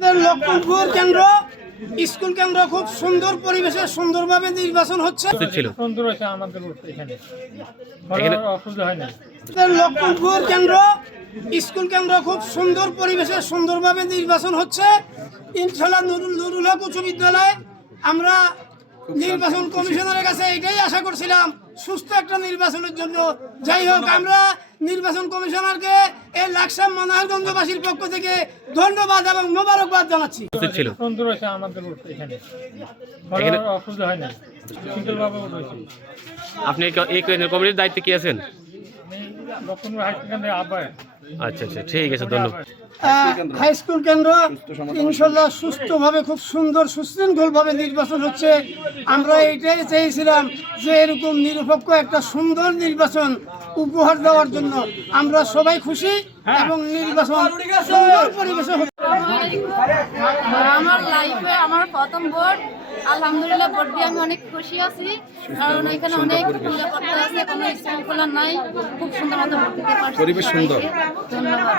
লক্ষ্মণপুর কেন্দ্র স্কুল কেন্দ্র খুব সুন্দর পরিবেশে সুন্দরভাবে নির্বাচন হচ্ছে। লক্ষ্মণপুর কেন্দ্র স্কুল কেন্দ্র খুব সুন্দর পরিবেশে সুন্দরভাবে নির্বাচন হচ্ছে। ইনশাআল্লাহ নুরুল হক উচ্চ বিদ্যালয় আমরা নির্বাচন কমিশনারের কাছে এটাই আশা করছিলাম সুস্থ একটা নির্বাচনের জন্য। যাই হোক, আমরা নির্বাচন কমিশনারকে এই লাকসাম মনোহরগঞ্জবাসীর পক্ষ থেকে ধন্যবাদ এবং মোবারকবাদ জানাচ্ছি। আপনি এই কমিটির দায়িত্বে কি আছেন? আচ্ছা আচ্ছা, ঠিক আছে, ধন্যবাদ। হাই স্কুল কেন্দ্র ইনশাল্লাহ সুস্থভাবে খুব সুন্দর সুশৃঙ্খলভাবে নির্বাচন হচ্ছে। আমরা এইটাই চেয়েছিলাম যে এরকম নিরপেক্ষ একটা সুন্দর নির্বাচন উপহার দেওয়ার জন্য আমরা সবাই খুশি এবং নির্বাচন সুন্দর পরিবেশে হচ্ছে। আমার লাইফে আমার প্রথম ভোট, আলহামদুলিল্লাহ ভোট দিয়ে আমি অনেক খুশি আছি, কারণ এখানে অনেক নিরাপত্তা আছে, কোনো শৃঙ্খলা নাই, খুব সুন্দর মতো ভোট দিতে পারছি। পরিবেশ সুন্দর। ধন্যবাদ।